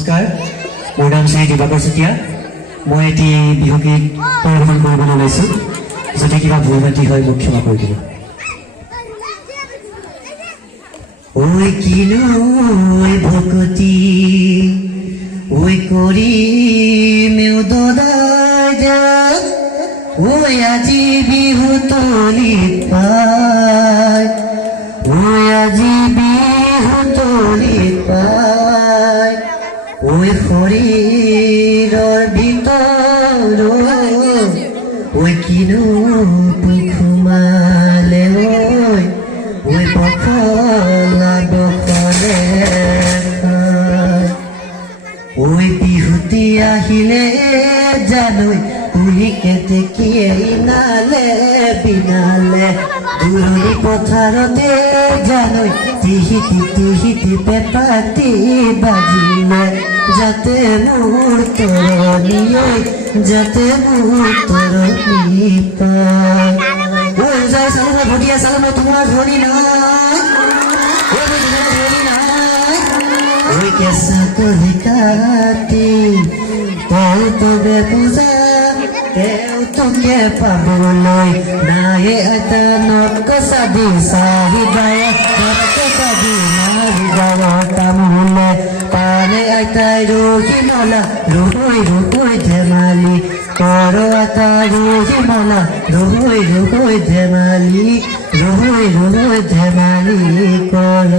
নমস্কাৰ, মোৰ নাম শ্ৰী দিবাকৰ চুতীয়া। মই এটি বিহুগীত পৰিৱেশন কৰিবলৈ ওলাইছোঁ। যদি কিবা ভুল ভ্ৰান্তি হয় মোক ক্ষমা কৰি দিব। ঐ কিনো ঐ ভকতি ঐ কৰি মেউদদাই যা ঐ আজি বিহু তলি পাই ঐ আজি বিহু তলি পাই ঐ শৰীৰৰ ভিতৰ ঐ কিনো পুখুমালে ঐ বখলা বখলে ঐ বিহুতি আহিলে জানৈ পুলিকে তেকিয়াই নালে বিনালে দূৰণি পথাৰতে জানৈ তিহিতি পেপাতি বাজিলে যাতে মোৰ তৰণি যাতে মোৰ তৰণি পায় চালো ভটিয়া চালো মই তোমাৰ ধনী নাই ঐ কেঁচা কলি কাটি তেওঁ তবে পূজা তেওঁ তোকে পাবলৈ নাই এটা নকচা দি চাহি যায় নকচা দি মাৰি যাব তামোলে পাৰে আইতাই ৰহি মলা ৰৈ ধেমালি কৰ আইতাই ৰহি মলা ৰৈ ধেমালি ৰৈ ধেমালি কৰ